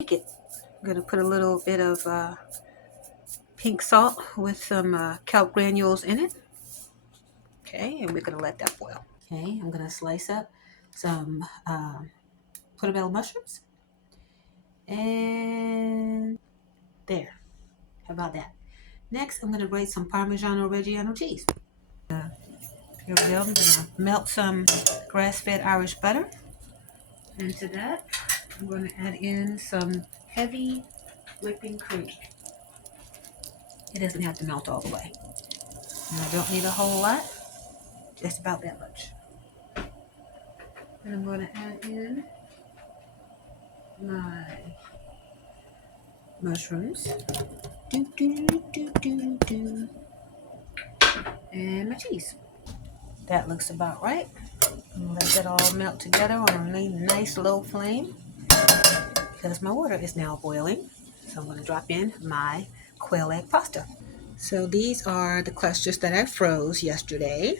Make it. I'm going to put a little bit of pink salt with some kelp granules in it. Okay, and we're going to let that boil. Okay, I'm going to slice up some portobello mushrooms. And there. How about that? Next, I'm going to grate some Parmigiano Reggiano cheese. Here we go. I'm going to melt some grass-fed Irish butter. Into that, I'm going to add in some heavy whipping cream. It doesn't have to melt all the way. And I don't need a whole lot, just about that much. And I'm going to add in my mushrooms. And my cheese. That looks about right. Let that all melt together on a nice low flame because my water is now boiling. So I'm going to drop in my quail egg pasta. So these are the clusters that I froze yesterday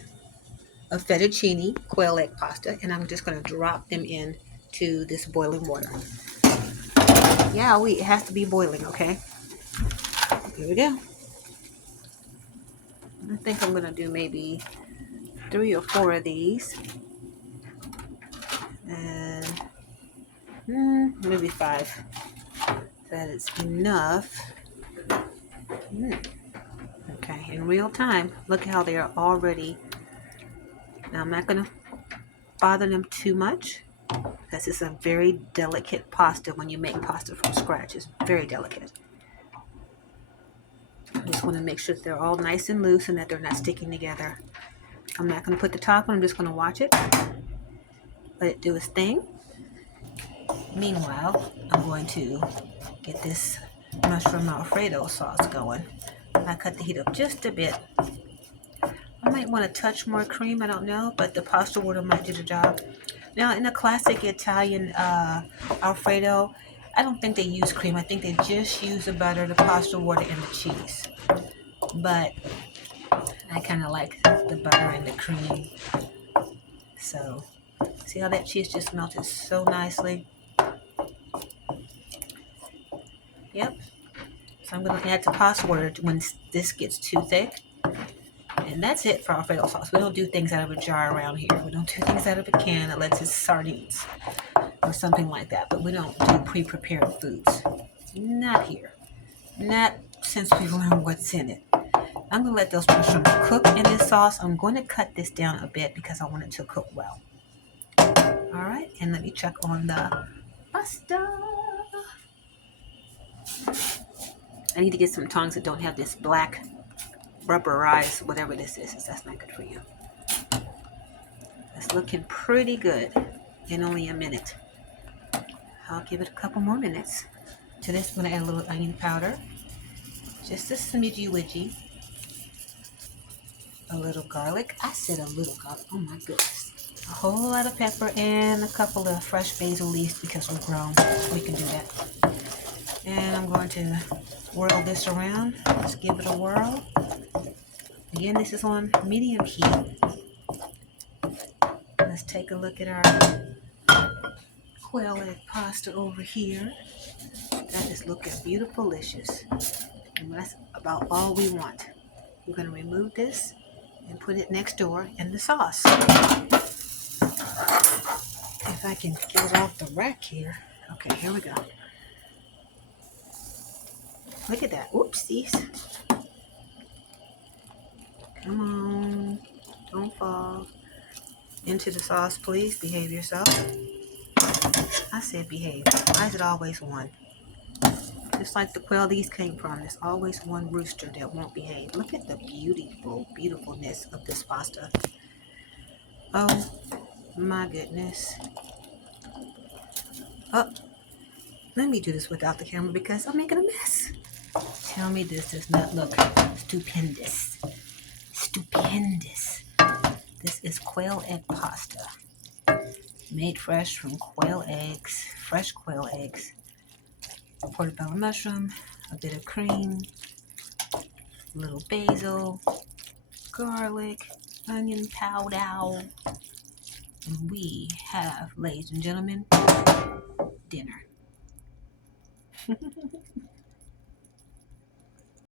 of fettuccine quail egg pasta, and I'm just going to drop them in to this boiling water. Yeah, it has to be boiling, okay? Here we go. I think I'm going to do maybe 3 or 4 of these. And maybe 5. That is enough. Okay, in real time, look how they are already. Now I'm not going to bother them too much because it's a very delicate pasta when you make pasta from scratch. It's very delicate. I just want to make sure that they're all nice and loose and that they're not sticking together. I'm not going to put the top on. I'm just going to watch it. Let it do its thing. Meanwhile, I'm going to get this mushroom Alfredo sauce going. I cut the heat up just a bit. I might want to touch more cream, I don't know, but the pasta water might do the job. Now, in a classic Italian Alfredo, I don't think they use cream. I think they just use the butter, the pasta water, and the cheese. But I kind of like the butter and the cream. So, see how that cheese just melted so nicely? Yep. So I'm going to add the pasta water when this gets too thick. And that's it for Alfredo sauce. We don't do things out of a jar around here. We don't do things out of a can unless it's sardines or something like that. But we don't do pre-prepared foods. Not here. Not since we've learned what's in it. I'm going to let those mushrooms cook in this sauce. I'm going to cut this down a bit because I want it to cook well. All right, and let me check on the pasta. I need to get some tongs that don't have this black rubberized whatever this is. That's not good for you. It's looking pretty good in only a minute. I'll give it a couple more minutes. To this, I'm going to add a little onion powder. Just a smidgy widgy. A little garlic. I said a little garlic. Oh my goodness. A whole lot of pepper and a couple of fresh basil leaves because we're grown. We can do that. And I'm going to whirl this around. Let's give it a whirl. Again, this is on medium heat. Let's take a look at our quail egg pasta over here. That is looking beautiful, delicious. And that's about all we want. We're going to remove this and put it next door in the sauce. If I can get it off the rack here. Okay, here we go. Look at that. Oopsies. Come on. Don't fall into the sauce, please. Behave yourself. I said behave. Why is it always one? Just like the quail these came from, there's always one rooster that won't behave. Look at the beautifulness of this pasta. Oh my goodness. Oh, let me do this without the camera because I'm making a mess. Tell me this does not look stupendous. Stupendous. This is quail egg pasta. Made fresh from quail eggs, fresh quail eggs. Portobello mushroom, a bit of cream, a little basil, garlic, onion powder. And we have, ladies and gentlemen, dinner.